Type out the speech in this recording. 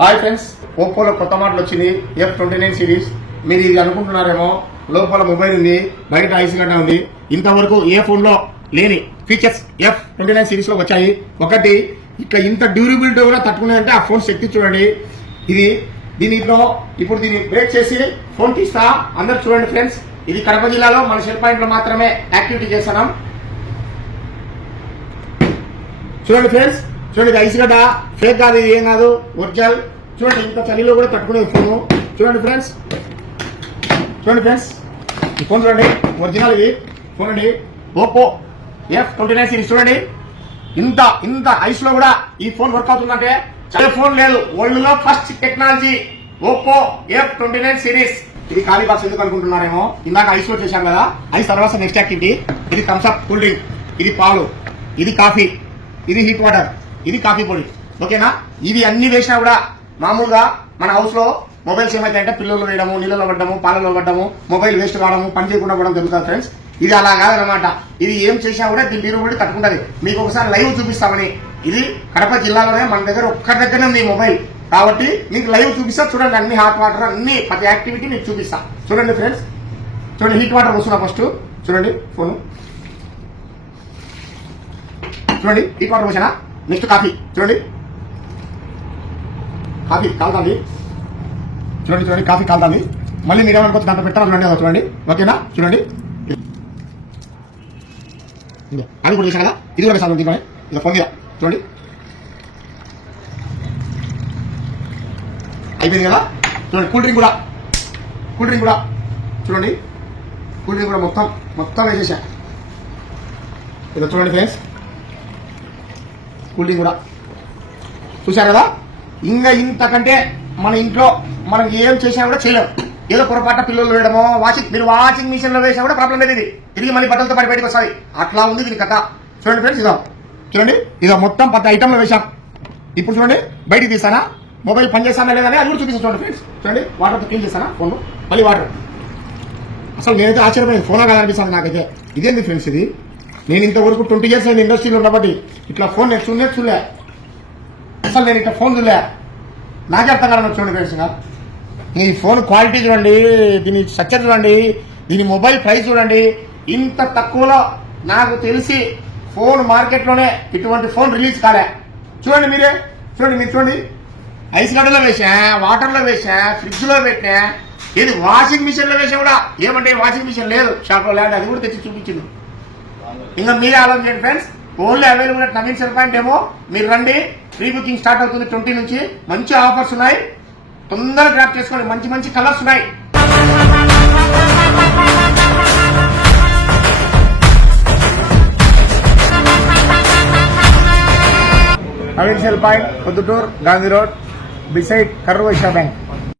Hi friends, ఓప్పోలో కొత్త model వచ్చింది F29 series. మీరు ఇది అనుకుంటున్నారేమో, లోపల మొబైల్ ఉంది, బయట ఐస్ గడ్డ ఉంది. ఇంతవరకు ఏ ఫోన్ లో లేని ఫీచర్స్ F29 సిరీస్ లో వచ్చాయి. ఒకటి, ఇట్లా ఇంత డ్యూరబిలిటీ కూడా తట్టుకునేదంటే ఆ ఫోన్ శక్తి చూడండి. దీనిలో ఇప్పుడు దీన్ని బ్రేక్ చేసి ఫోన్ తీస్తా. అందరు చూడండి ఫ్రెండ్స్, ఇది కడప జిల్లాలో మన షెల్ పాయింట్ లో మాత్రమే యాక్టివిటీ చేస్తున్నాం. చూడండి ఫ్రెండ్స్, చూడండి, ఇది ఐస్ గడ్డ, ఫేక్ కాదు, ఇది ఏం కాదు, ఒరిజినల్. చూడండి, ఇంత చలిలో కూడా తట్టుకునేది ఫోను. చూడండి ఫ్రెండ్స్, ఈ ఫోన్ చూడండి, ఒరిజినల్ ఇది ఫోన్ అండి, ఓప్పో F29 సిరీస్. చూడండి, ఇంత ఐస్ లో కూడా ఈ ఫోన్ వర్క్ అవుతుందంటే చాలా ఫోన్ లేదు. వరల్డ్ లో first technology Oppo F29 series. ఇది ఖాళీ బాక్స్ ఎందుకు అనుకుంటున్నారేమో, ఇందాక ఐస్ లో చేశాం కదా, ఐస్ తర్వాత నెక్స్ట్ యాక్టివిటీ. ఇది థమ్స్ అప్ కూల్ డ్రింక్, ఇది పాలు, ఇది కాఫీ, ఇది హీట్ వాటర్, ఇది కాఫీ పొడి. ఓకేనా? ఇవి అన్ని వేసినా కూడా మామూలుగా మన హౌస్ లో మొబైల్స్ ఏమైతే పిల్లలు వేయడము, నీళ్ళలో పడ్డము, పాలలో పడ్డము, మొబైల్ వేస్ట్ కావడము, పని చేయకుండా పోవడం జరుగుతుంది ఫ్రెండ్స్. ఇది అలా కాదనమాట. ఇది ఏం చేసినా కూడా దీని డ్యూరబిలిటీ తట్టుకుంటది. మీకు ఒకసారి లైవ్ చూపిస్తామని. ఇది కడప జిల్లాలోనే మన దగ్గర ఒక్కరి దగ్గరనే ఉంది ఈ మొబైల్, కాబట్టి మీకు లైవ్ చూపిస్తా. చూడండి, అన్ని హాట్ వాటర్, అన్ని ప్రతి యాక్టివిటీ మీకు చూపిస్తా. చూడండి ఫ్రెండ్స్, చూడండి, హీట్ వాటర్ వస్తున్నా ఫస్ట్. చూడండి ఫోన్, చూడండి, హీట్ వాటర్ పోసానా. నెక్స్ట్ కాఫీ, చూడండి, కాఫీ కాలుతుంది. చూడండి, కాఫీ కాలుతుంది. మళ్ళీ మీరు ఏమనుకోవచ్చు దాంట్లో పెట్టాలి, చూడండి, అలా చూడండి. ఓకేనా? చూడండి, అది కూడా చేశాను కదా, ఇది కూడా సార్ దీంట్లోనే. ఇలా ఫోన్ మీద చూడండి, అయిపోయింది కదా. చూడండి, కూల్ డ్రింక్ కూడా చూడండి, కూల్ డ్రింక్ కూడా మొత్తం వేసేసా. ఇలా చూడండి ఫ్రెండ్స్, కూల్ డ్రింక్ కూడా చూశారు కదా. ఇంకా ఇంతకంటే మన ఇంట్లో మనం ఏం చేసినా కూడా చేయలేం. ఏదో పొరపాటు పిల్లలు వేయడమో, మీరు వాషింగ్ మిషన్ లో వేసినా కూడా ప్రాబ్లం లేదు. ఇది తిరిగి మళ్ళీ బట్టలతో పాటు బయటకు వస్తుంది. అట్లా ఉంది దీని కథ. చూడండి ఫ్రెండ్స్, చూడండి, ఇదో మొత్తం 10 ఐటమ్లో వేసాం. ఇప్పుడు చూడండి, బయటికి తీస్తానా, మొబైల్ పని చేస్తానా లేదని అది కూడా చూపిస్తాను. చూడండి ఫ్రెండ్స్, చూడండి, వాటర్తో క్లీన్ చేస్తానా ఫోన్, మళ్ళీ వాటర్. అసలు నేనైతే ఆశ్చర్యపోయింది, ఫోన్ కాదు అనిపిస్తుంది నాకైతే. ఇదేంది ఫ్రెండ్స్ ఇది? నేను ఇంతవరకు 20 years అయింది ఇండస్ట్రీలో ఉన్నప్పటి ఇట్లా ఫోన్ నేను చూడలే. అసలు నేను ఇట్లా ఫోన్ చూడలే, నాకే అర్థం కాదు. చూడండి ఫ్రెండ్స్, ఈ ఫోన్ క్వాలిటీ చూడండి, దీని స్ట్రక్చర్ చూడండి, దీని మొబైల్ ప్రైస్ చూడండి. ఇంత తక్కువలో నాకు తెలిసి ఫోన్ మార్కెట్లోనే ఇటువంటి ఫోన్ రిలీజ్ కాలే. చూడండి మీరు చూడండి, ఐస్ గడ్డలో వేసా, వాటర్లో వేసా, ఫ్రిడ్జ్ లో పెట్టా, ఇది వాషింగ్ మిషన్ లో వేసా కూడా. ఏమంటే వాషింగ్ మిషన్ లేదు షాప్ లో, లేదు, అది కూడా తెచ్చి చూపించింది. ఇంకా మీరే ఆలోచించండి friends. Only available at Naveen shell point ఏమో. మీరు రండి, ప్రీ బుకింగ్ స్టార్ట్ అవుతుంది 20 నుంచి. మంచి ఆఫర్స్ ఉన్నాయి, తొందరగా గ్రాప్ చేసుకోండి. మంచి కలర్స్ ఉన్నాయి. Naveen shell point, Proddatur, Gandhi road, beside Karur Vysya bank.